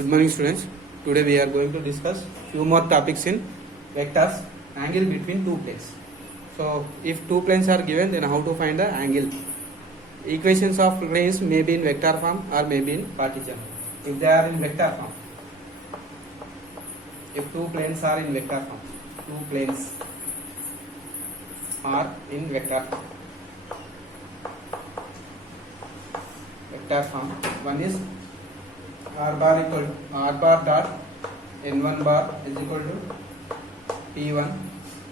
Good morning, students. Today we are going to discuss few more topics in vectors, angle between two planes. So if two planes are given, then how to find the angle? Equations of planes may be in vector form or may be in Cartesian. If they are in vector form, if two planes are in vector form, two planes are in vector form. One is r bar equal to r bar dot n1 bar is equal to p1,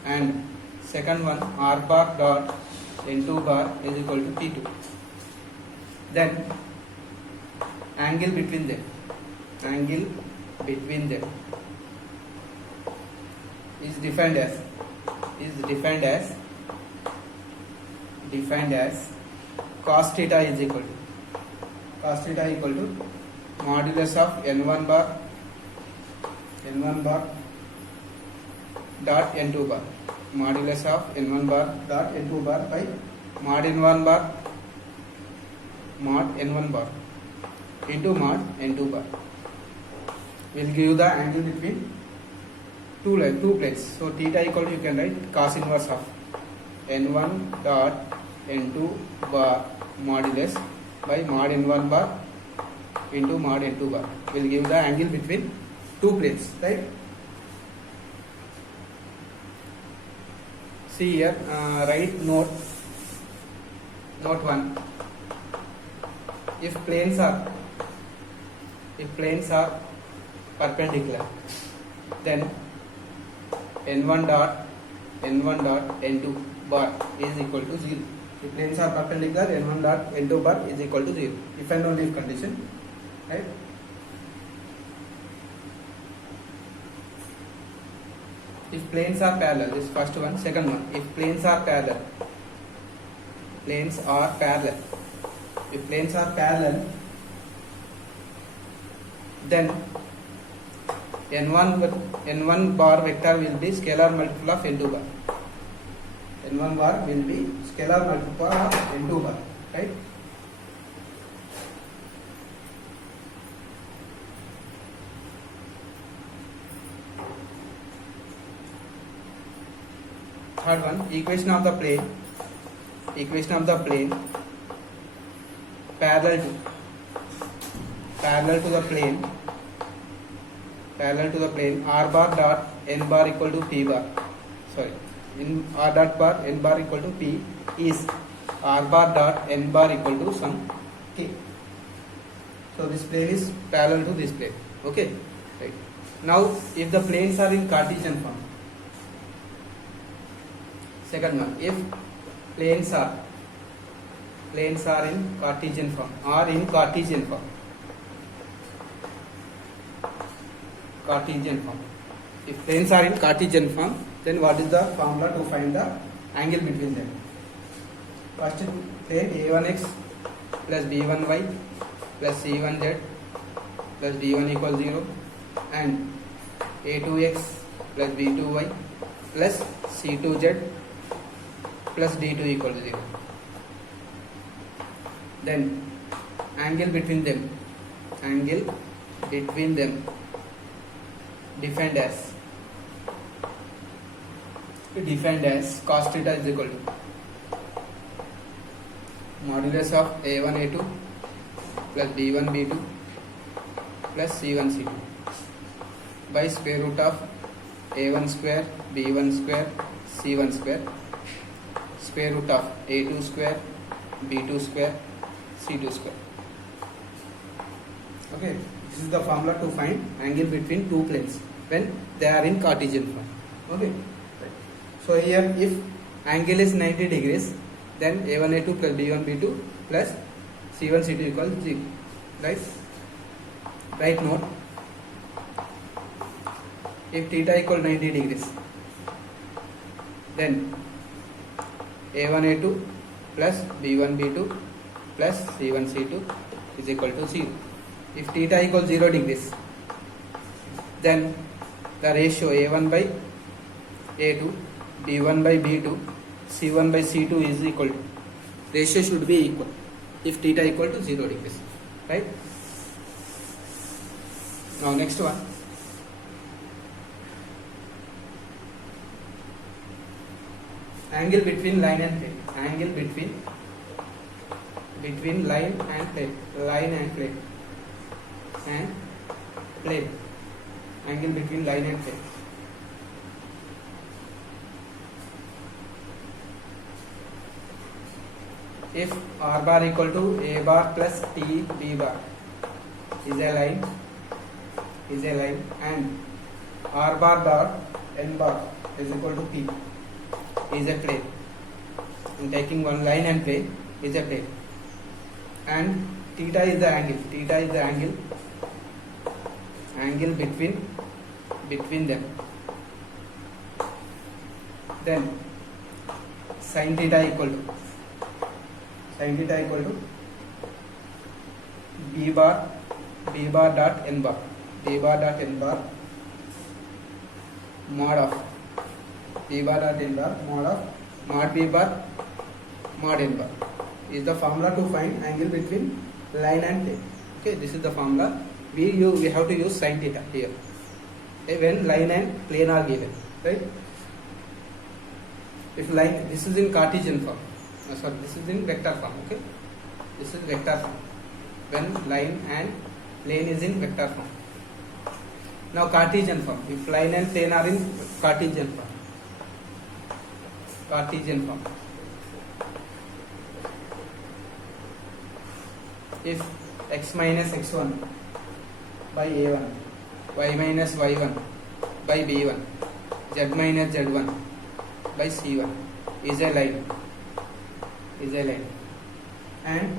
and second one r bar dot n2 bar is equal to p2. Then angle between them is defined as cos theta is equal to modulus of n1 bar dot n2 bar, modulus of n1 bar dot n2 bar by mod n1 bar mod n1 bar into mod n2 bar will give the angle between two planes. So theta equal to, you can write cos inverse of n1 dot n2 bar modulus by mod n1 bar into mod n2 bar will give the angle between two planes, right? See here, write note 1. If planes are perpendicular, then n1 dot n2 bar is equal to 0. If planes are perpendicular, n1 dot n2 bar is equal to 0. If and only if condition, right? If planes are parallel, this first one. Second one, if planes are parallel, if planes are parallel, then n1 bar vector will be scalar multiple of n2 bar. n1 bar will be scalar multiple of n2 bar, right? Third one, equation of the plane parallel to the plane r bar dot n bar equal to p bar, in r dot bar n bar equal to p is r bar dot n bar equal to some k. So this plane is parallel to this plane, okay, right? Now if the planes are in Cartesian form, second one, if planes are in Cartesian form, if planes are in Cartesian form, then what is the formula to find the angle between them? First plane a1x plus b1y plus c1z plus d1 equals 0, and a2x plus b2y plus c2z plus d2 equal to 0. Then angle between them defined as cos theta is equal to modulus of a1 a2 plus b1 b2 plus c1 c2 by square root of a1 square b1 square c1 square square root of a2 square b2 square c2 square. Okay, this is the formula to find angle between two planes when they are in Cartesian form. Okay, so here if angle is 90 degrees, then a1 a2 plus b1 b2 plus c1 c2 equals 0, right? Write note, if theta equal 90 degrees, then a1 a2 plus b1 b2 plus c1 c2 is equal to 0. If theta equals 0 degrees, then the ratio a1 by a2, b1 by b2, c1 by c2 is equal to, ratio should be equal if theta equal to 0 degrees, right? Now next one. Angle between line and plane. Angle between line and plane. Line and plane. And plane. Angle between line and plane. If r bar equal to a bar plus t b bar is a line, and r bar dot n bar is equal to p is a plane. And taking one line and plane is a plane. And theta is the angle. Theta is the angle between them. Then sin theta equal to b bar dot n bar mod of b bar dot n bar mod b bar mod n bar is the formula to find angle between line and plane. Okay, this is the formula. We have to use sin theta here, okay, when line and plane are given, right? If line, this is in Cartesian form. Sorry, this is in vector form. Okay, this is vector form when line and plane is in vector form. Now Cartesian form. If line and plane are in Cartesian form. If x minus x1 by a1, y minus y1 by b1, z minus z1 by c1 is a line, and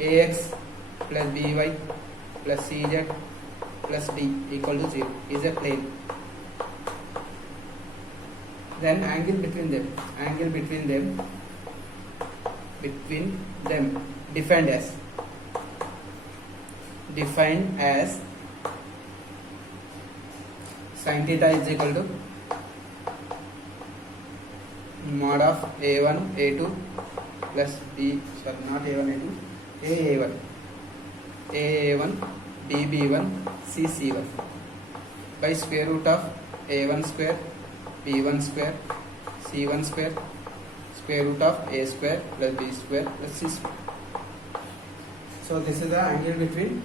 ax plus by plus cz plus d equal to 0 is a plane, then angle between them defined as sin theta is equal to mod of a1 a2 plus b, sorry, not a1 a2, aa1 bb1 cc1 by square root of a1 square b1 square c1 square square root of a square plus b square plus c square. So this is the angle between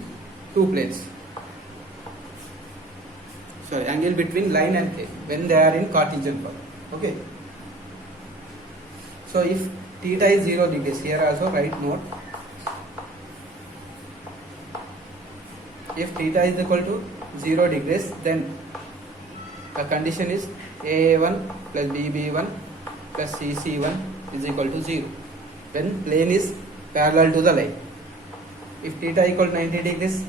two planes. Sorry, angle between line and plane when they are in Cartesian form. Okay. So if theta is 0 degrees, here also write note. If theta is equal to 0 degrees, then the condition is a1 plus bb1 plus cc1 is equal to 0 when plane is parallel to the line. If theta equal to 90 degrees,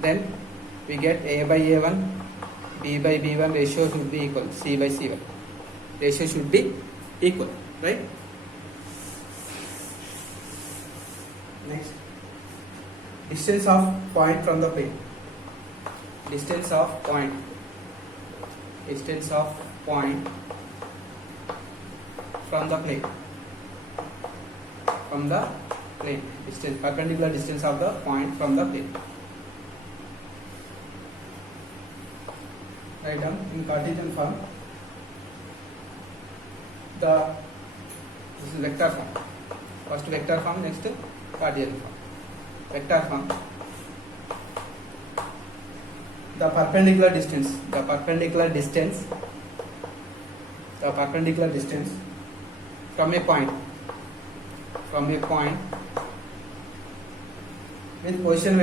then we get a by a1 b by b1 ratio should be equal, c by c1 ratio should be equal, right? Next, distance of point from the plane. Distance of point from the plane. Distance, perpendicular distance of the point from the plane. Write down in Cartesian form. This is vector form. First vector form, next Cartesian form. Vector form. The perpendicular distance from a point with position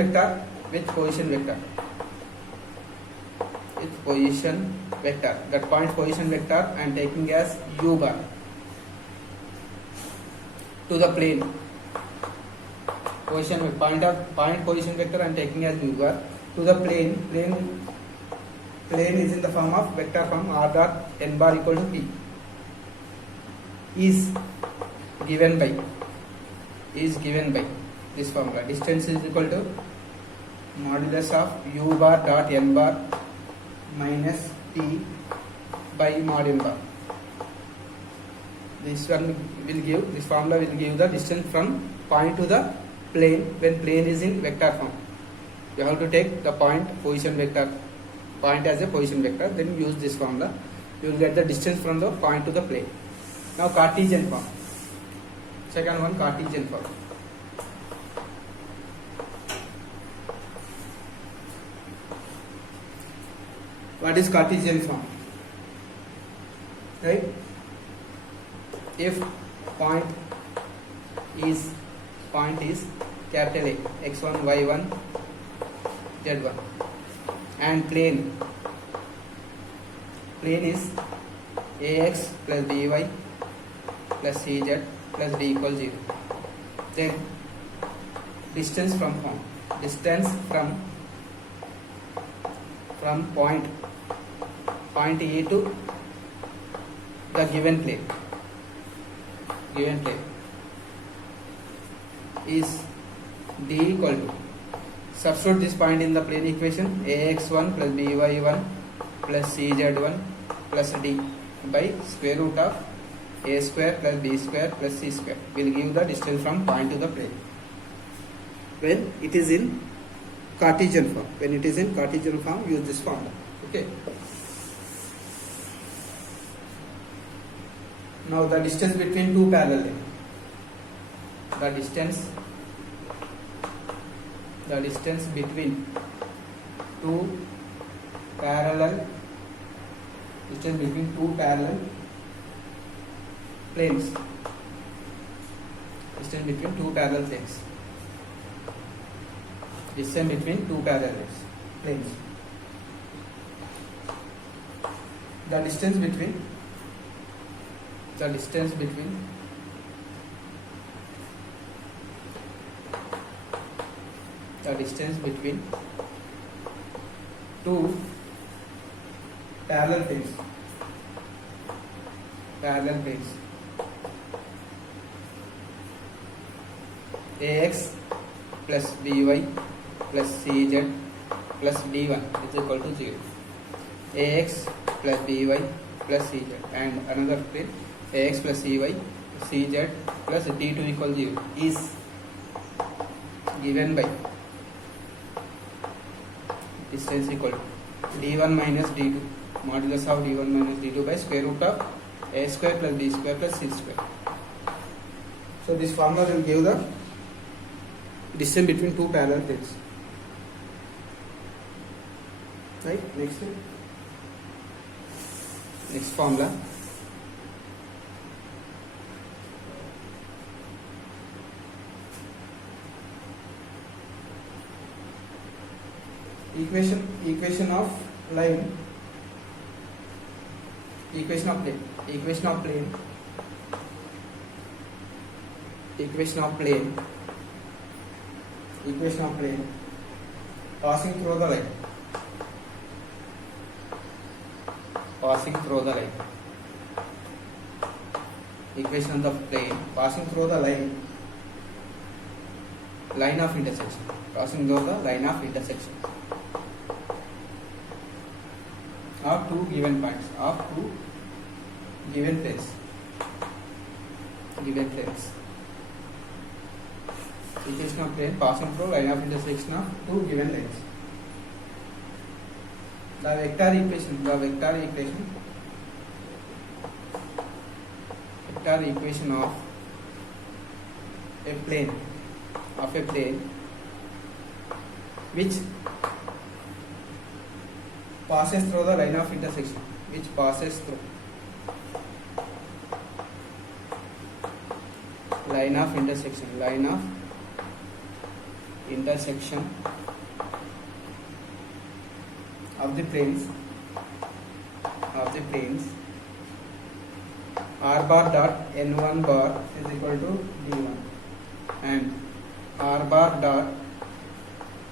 vector, that point position vector and taking as u bar to the plane. Point position vector and taking as u bar to the plane. Plane is in the form of vector form r dot n bar equal to p is given by this formula. Distance is equal to modulus of u bar dot n bar minus p by mod n bar. This formula will give the distance from point to the plane when plane is in vector form. You have to take the position vector, point as a position vector, then use this formula. You will get the distance from the point to the plane. Now Cartesian form. Second one, Cartesian form. What is Cartesian form? Right? If point is capital A, x1, y1, z1, and plane is ax plus by plus cz plus d equals 0, then distance from point A to the given plane is d equal to, substitute this point in the plane equation, ax1 plus by1 plus cz1 plus d by square root of a square plus b square plus c square will give the distance from point to the plane when it is in Cartesian form. When it is in Cartesian form, use this formula. Okay. Now the distance between two parallel lines. The distance between two parallel planes. Distance between two parallel planes. Distance between two parallel planes. The distance between two parallel planes ax plus by plus cz plus d1 is equal to 0. Ax plus by plus cz, and another plane ax plus cy cz plus d2 equals 0 is given by distance equal to d1 minus d2 modulus of d1 minus d2 by square root of a square plus b square plus c square. So this formula will give the distance between two parallel planes. Right? Next formula. Equation of plane. Passing through the line. Equation of the plane passing through the line of intersection. Passing through the line of intersection of two given points, of two given planes. Equation of plane passing through line of intersection of two given lines. The vector equation of a plane which passes through the line of intersection, line of intersection of the planes r bar dot n1 bar is equal to d1 and r bar dot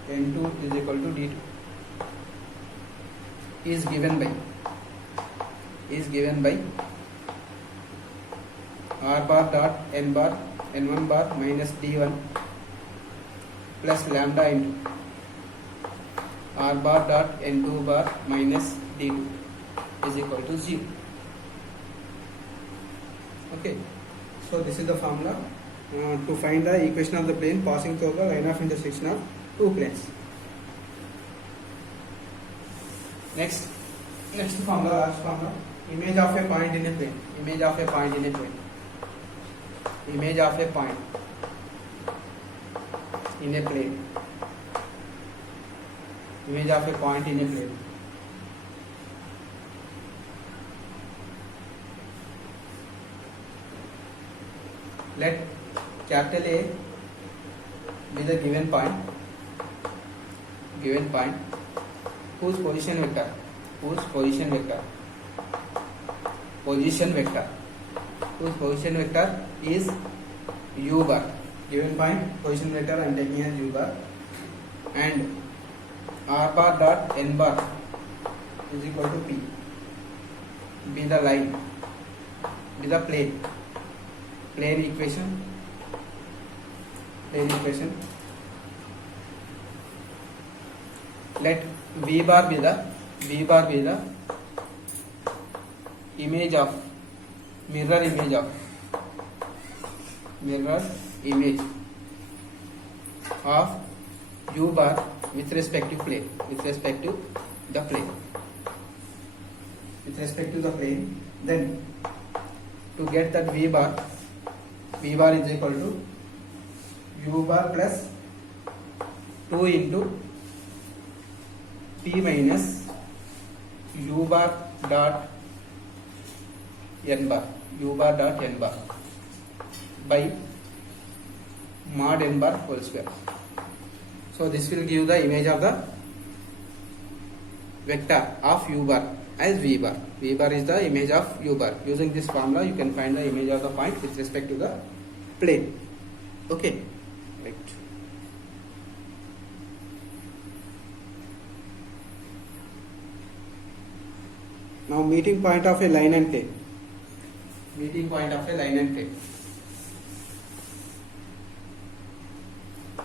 n2 is equal to d2 is given by r bar dot n1 bar minus d1 plus lambda into r bar dot n2 bar minus d2 is equal to 0. Okay, so this is the formula to find the equation of the plane passing through the line of intersection of two planes. Next formula, last formula, image of a point in a plane. Image of a point in a plane. Image of a point in a plane. Image of a point in a plane. Let capital A be the given point whose position vector is u bar. Given point position vector I am taking as u bar, and r bar dot n bar is equal to p. Be the line, be the plane equation. Let v bar be the image of mirror image of u bar with respect to the plane. Then to get that v bar is equal to u bar plus 2 into p minus u bar dot n bar by mod n bar whole square. So this will give the image of the vector of u bar as v bar. V bar is the image of u bar. Using this formula you can find the image of the point with respect to the plane. Okay, right. Now meeting point of a line and plane. Meeting point of a line and plane.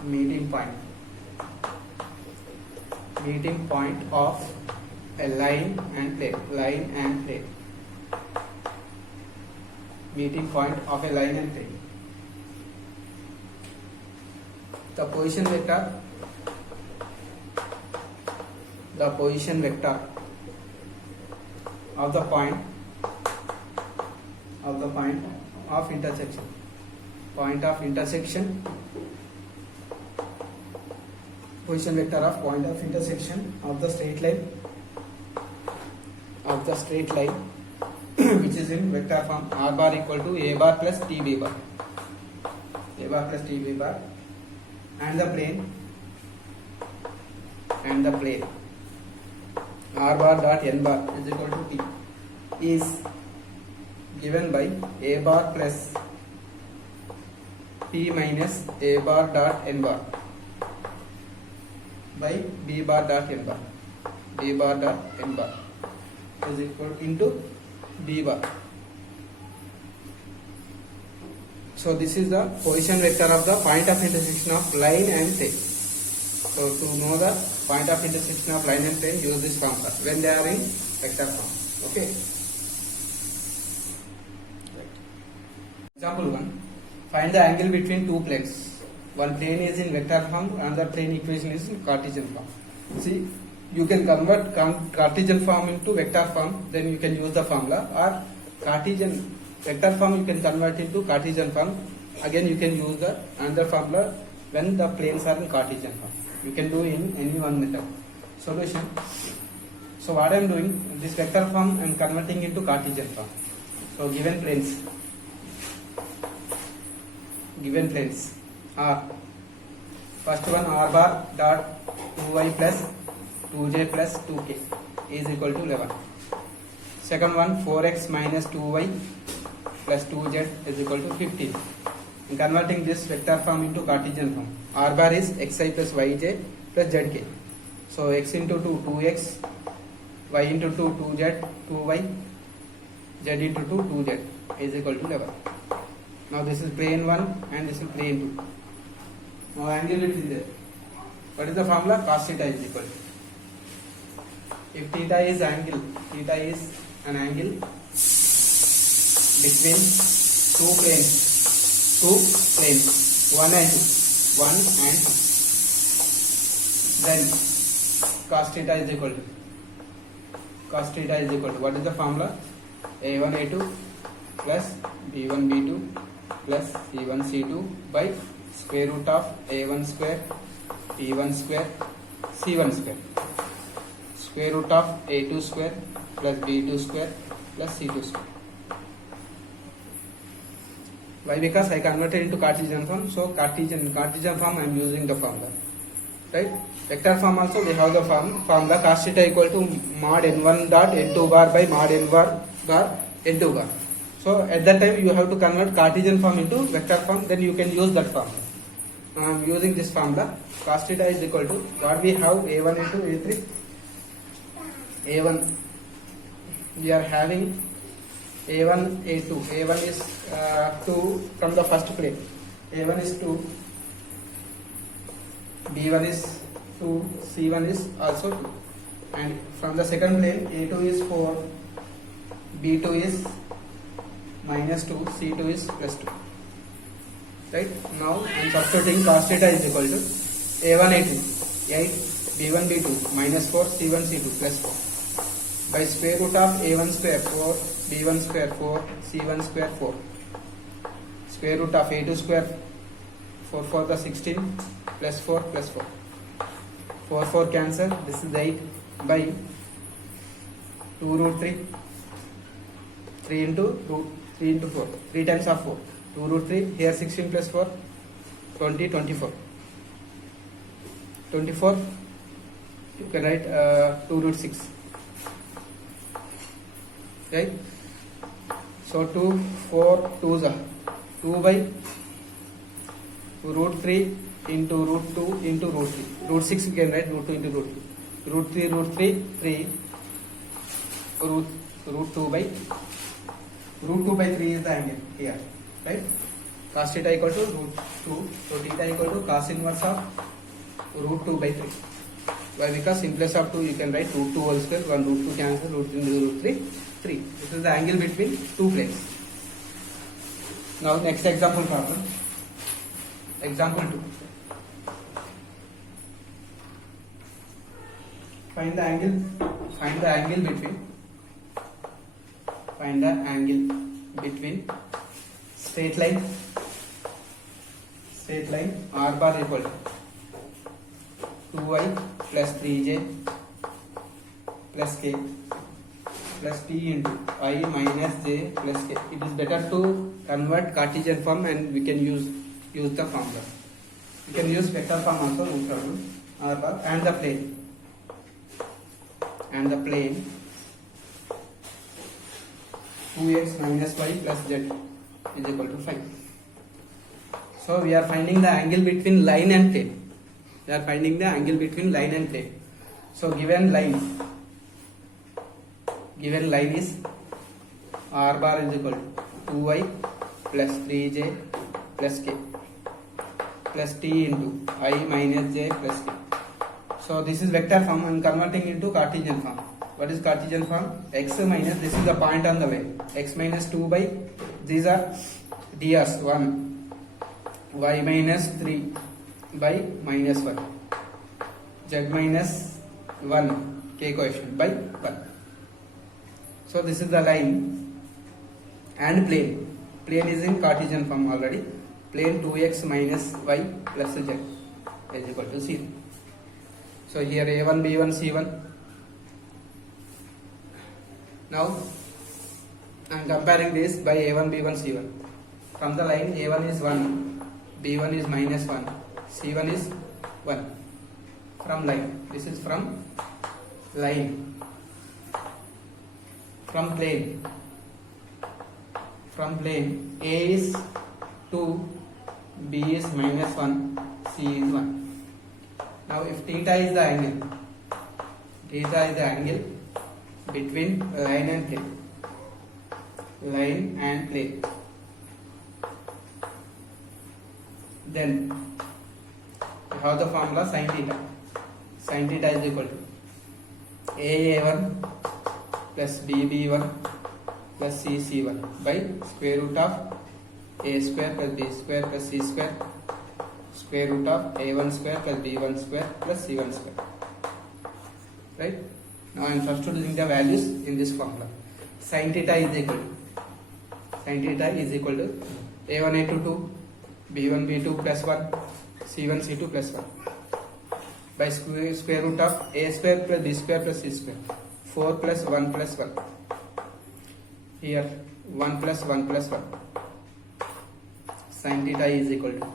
Meeting point of a line and plane. Meeting point of a line and plane. The position vector of the point of intersection. Position vector of point of intersection of the straight line which is in vector form r bar equal to a bar plus tb bar. And the plane r bar dot n bar is equal to t is given by a bar plus p minus a bar dot n bar by b bar dot n bar is equal into b bar. So this is the position vector of the point of intersection of line and plane. So to know the point of intersection of line and plane, use this formula when they are in vector form. Okay. Example 1. Find the angle between two planes. One plane is in vector form, another plane equation is in Cartesian form. See, you can convert Cartesian form into vector form, then you can use the formula, or Cartesian vector form you can convert into Cartesian form. Again you can use the another formula when the planes are in Cartesian form. You can do in any one method. Solution. So what I am doing, this vector form I am converting into Cartesian form. So given planes are, first one r bar dot 2y plus 2j plus 2k is equal to 11. Second one 4x minus 2y plus 2z is equal to 15. In converting this vector form into Cartesian form, r bar is xi plus yj plus zk. So x into 2 2x, y into 2 2z 2y, z into 2 2z is equal to 11. Now this is plane 1 and this is plane 2. Now angle is there. What is the formula? Cos theta is equal to. If theta is an angle between two planes, one and two, then cos theta is equal to cos theta is equal to, what is the formula? A1 A2 plus B1 B2 plus C1 C2 by square root of A1 square B1 square C1 square, square root of A2 square plus B2 square plus C2 square. Why? Because I converted into Cartesian form, so Cartesian form I am using the formula, right? Vector form also we have the formula cos theta equal to mod n1 dot n2 bar by mod n1 bar n2 bar. So at that time you have to convert Cartesian form into vector form, then you can use that formula. I am using this formula. Cos theta is equal to, what we have, A1 into A3. A1 we are having A1 A2. A1 is 2 from the first plane. A1 is 2. B1 is 2. C1 is also 2. And from the second plane, A2 is 4. B2 is minus 2. C2 is plus 2. Right? Now I am substituting cos theta is equal to A1 A2 8, B1 B2 minus 4, C1 C2 plus 4 by square root of A1 square 4, B1 square 4, C1 square 4, square root of A2 square 4 for the 16 plus 4 plus 4, 4 4 cancel, this is 8 by 2 root 3, 3 into 4, 3 times of 4, 2 root 3, here 16 plus 4, 20, 24. 24, you can write 2 root 6, right? So 2, 4, 2 is 2 by root 3 into root 2 into root 3. Root 6 you can write root 2 into root 3. Root 3, 3. Root 2 by 3 is the angle here, right? Cos theta equal to root 2. So theta equal to cos inverse of root 2 by 3. Why? Because in place of 2 you can write root 2 whole square, 1 root 2 cancel, root into root 3, 3. This is the angle between two planes. Now next example problem. Example 2. Find the angle between straight line r bar equal to 2y plus 3j plus k plus p into I minus j plus k. It is better to convert Cartesian form and we can use the formula. You can use vector form also, no problem. R bar and the plane 2x minus y plus z is equal to 5. So we are finding the angle between line and plane. So given line is r bar is equal to 2y plus 3j plus k plus t into I minus j plus k. So this is vector form. I am converting into Cartesian form. What is Cartesian form? X minus, this is the point on the way, x minus 2 by, these are drs 1, y minus 3 by minus 1, z minus 1, k coefficient by 1. So this is the line and plane. Plane is in Cartesian form already. Plane 2x minus y plus z is equal to 0. So here A1, B1, C1. Now I am comparing this by A1, B1, C1. From the line A1 is 1, B1 is minus 1, C1 is 1. From line, this is from line. From plane, A is 2, B is minus 1, C is 1. Now if theta is the angle between line and plane, then we have the formula sin theta. Sin theta is equal to AA1 plus BB1 plus CC1 by square root of A square plus B square plus C square, square root of A1 square plus B1 square plus C1 square. Right? Now I am substituting the values in this formula. Sin theta is equal to a1 a2 2, b1 b2 plus 1, c1 c2 plus 1 by square root of a square plus b square plus c square. 4 plus 1 plus 1. Here 1 plus 1 plus 1. Sin theta is equal to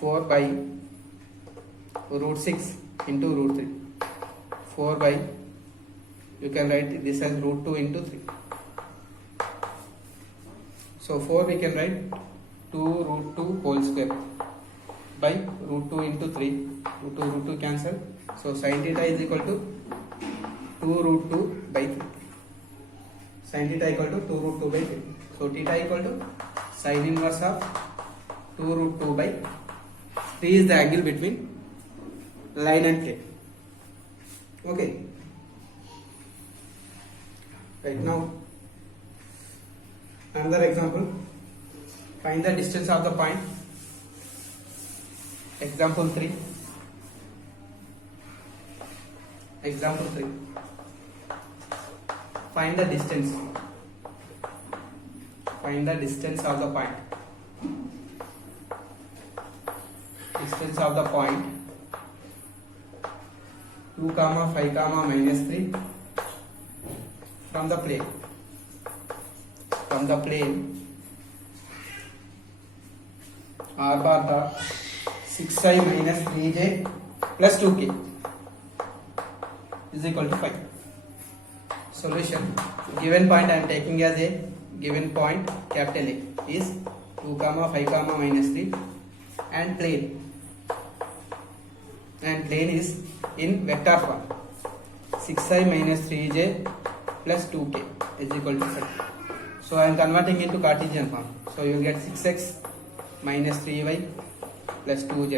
4 by root 6 into root 3. 4 by, you can write this as root 2 into 3. So 4 we can write 2 root 2 whole square by root 2 into 3. Root 2 cancel. So sin theta is equal to 2 root 2 by 3. Sin theta equal to 2 root 2 by 3. So theta equal to sin inverse of 2 root 2 by 3 is the angle between line and plane. Okay. Right now, another example. Find the distance of the point. Example 3. Example 3. Find the distance. Find the distance of the point. Distance of the point 2, 5, minus 3 from the plane. From the plane r bar dot 6i minus 3j plus 2k is equal to 5. Solution. Given point I am taking as a given point capital A is 2, 5, minus 3 and plane. And plane is in vector form 6i minus 3j plus 2k is equal to 5. So I am converting into Cartesian form. So you get 6x minus 3y plus 2z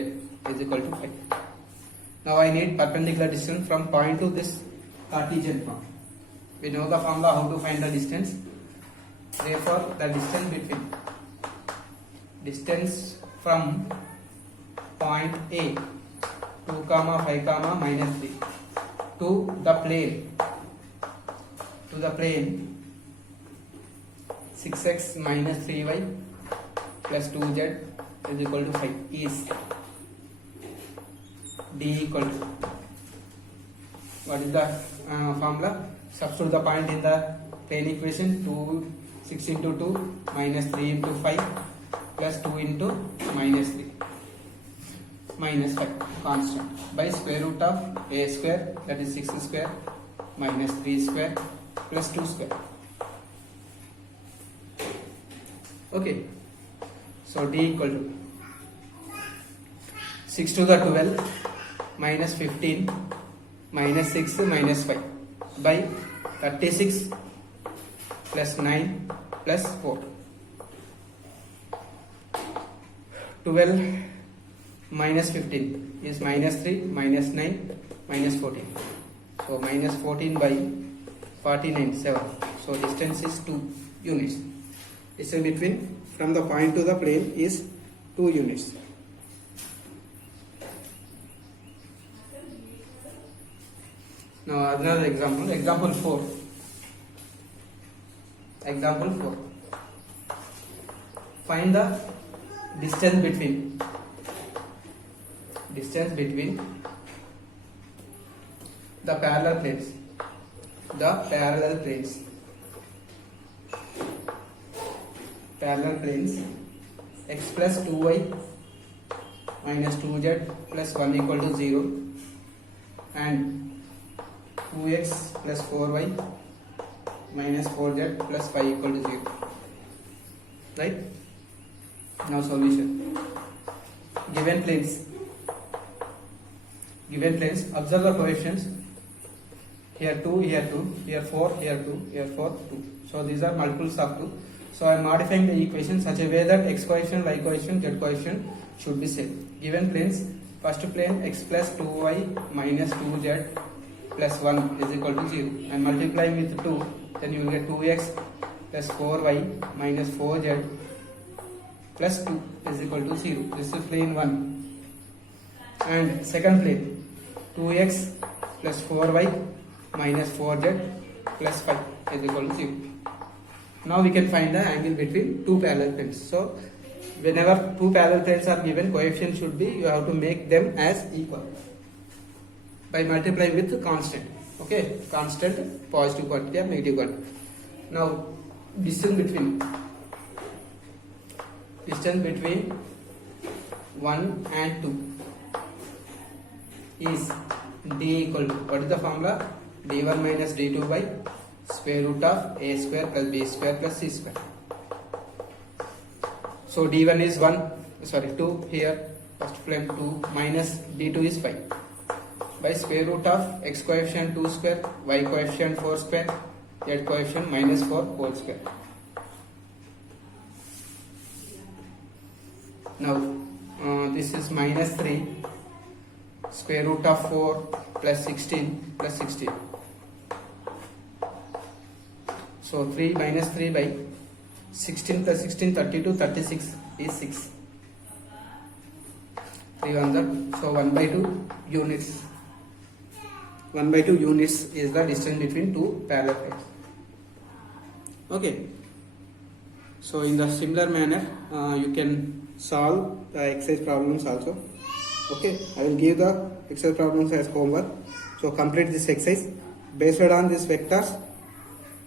is equal to 5. Now I need perpendicular distance from point to this Cartesian form. We know the formula how to find the distance. Therefore the distance from point A 2, 5, minus 3 to the plane 6x minus 3y plus 2z is equal to 5 is d equal to, what is the formula? Substitute the point in the plane equation. 6 into 2 minus 3 into 5 plus 2 into minus 3 minus 5 constant by square root of a square, that is 6 square minus 3 square plus 2 square. Okay, so d equal to 6 to the 12 minus 15 minus 6 minus 5 by 36 plus 9 plus 4. 12 minus 15 is minus 3 minus 9 minus 14. So minus 14 by 49 7. So distance is 2 units. Distance between from the point to the plane is 2 units. Now another example. Example 4. Example 4. Find the distance between the parallel planes. Parallel planes x plus 2y minus 2z plus 1 equal to 0 and 2x plus 4y minus 4z plus 5 equal to 0. Right? Now solution. Given planes, observe the coefficients. Here 2, here 2, here 4, here 2, here 4, 2. So these are multiples of 2. So I am modifying the equation such a way that x coefficient, y coefficient, z coefficient should be same. Given planes, first plane x plus 2y minus 2z plus 1 is equal to 0. And multiplying with 2, then you will get 2x plus 4y minus 4z plus 2 is equal to 0. This is plane 1. And second plane, 2x plus 4y minus 4z plus 5 is equal to 0. Now we can find the angle between two parallel planes. So whenever two parallel planes are given, coefficient should be, you have to make them as equal by multiplying with constant. Okay, constant, positive quantity or negative quantity. Now distance between 1 and 2 is d equal to, what is the formula? d1 minus d2 by square root of a square plus b square plus c square. So d1 is 2 here, first plane 2 minus d2 is 5 by square root of x coefficient 2 square, y coefficient 4 square, z coefficient minus 4 whole square. Now this is minus 3 square root of 4 plus 16 plus 16. So 3 minus 3 by 16 plus 16, 32, 36 is 6. 3 on the, so 1 by 2 units. 1 by 2 units is the distance between two parallel planes. Okay. So in the similar manner, you can solve the exercise problems also. Okay, I will give the exercise problems as homework. So complete this exercise. Based on these vectors,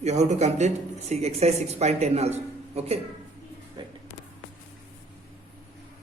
you have to complete exercise 6.10 also. Okay.